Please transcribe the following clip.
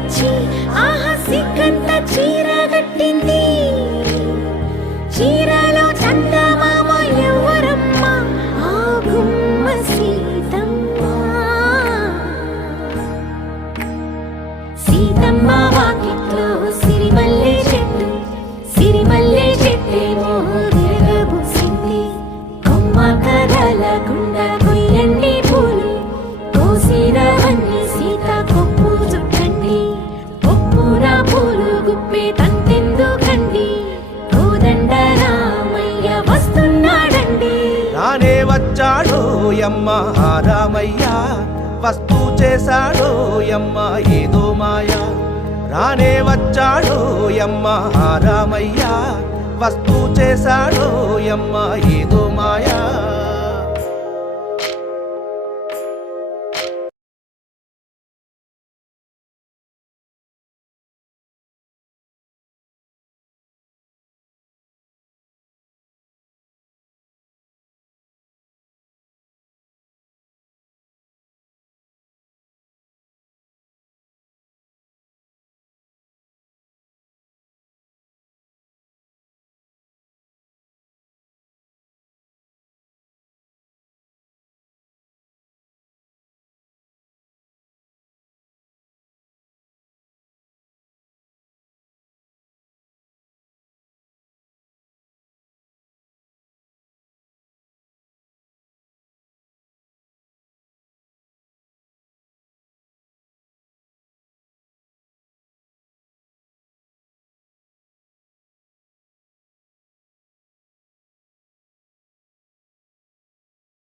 వచ్చి ఆహా సిగ్గంత చీరగట్టింది. చీరలో చందమామ ఎవరమ్మ? ఆ గుమ్మ సీతమ్మ. సీతమ్మ వాకిట్లో సిరిమల్లె చెట్టు, సిరిమల్లె చెట్టేమో తిరగబూసింది. కొమ్మ కదలకుండా కొయ్యండి పూలు, కోసిరవన్నీ సీత కొప్పు చుట్టండి. కొప్పున పూలు గుప్పే తంతెందుకండి, కోదండ రామయ్య వస్తున్నాడండి. రానే వచ్చాడో యమ్మ ఆ రామయ్య, వస్తూ చేశాడో యమ్మ ఏదో మాయ. రానే వచ్చాడో యమ్మ ఆ రామయ్య, వస్తూ చేశాడో యమ్మ ఏదో మాయా.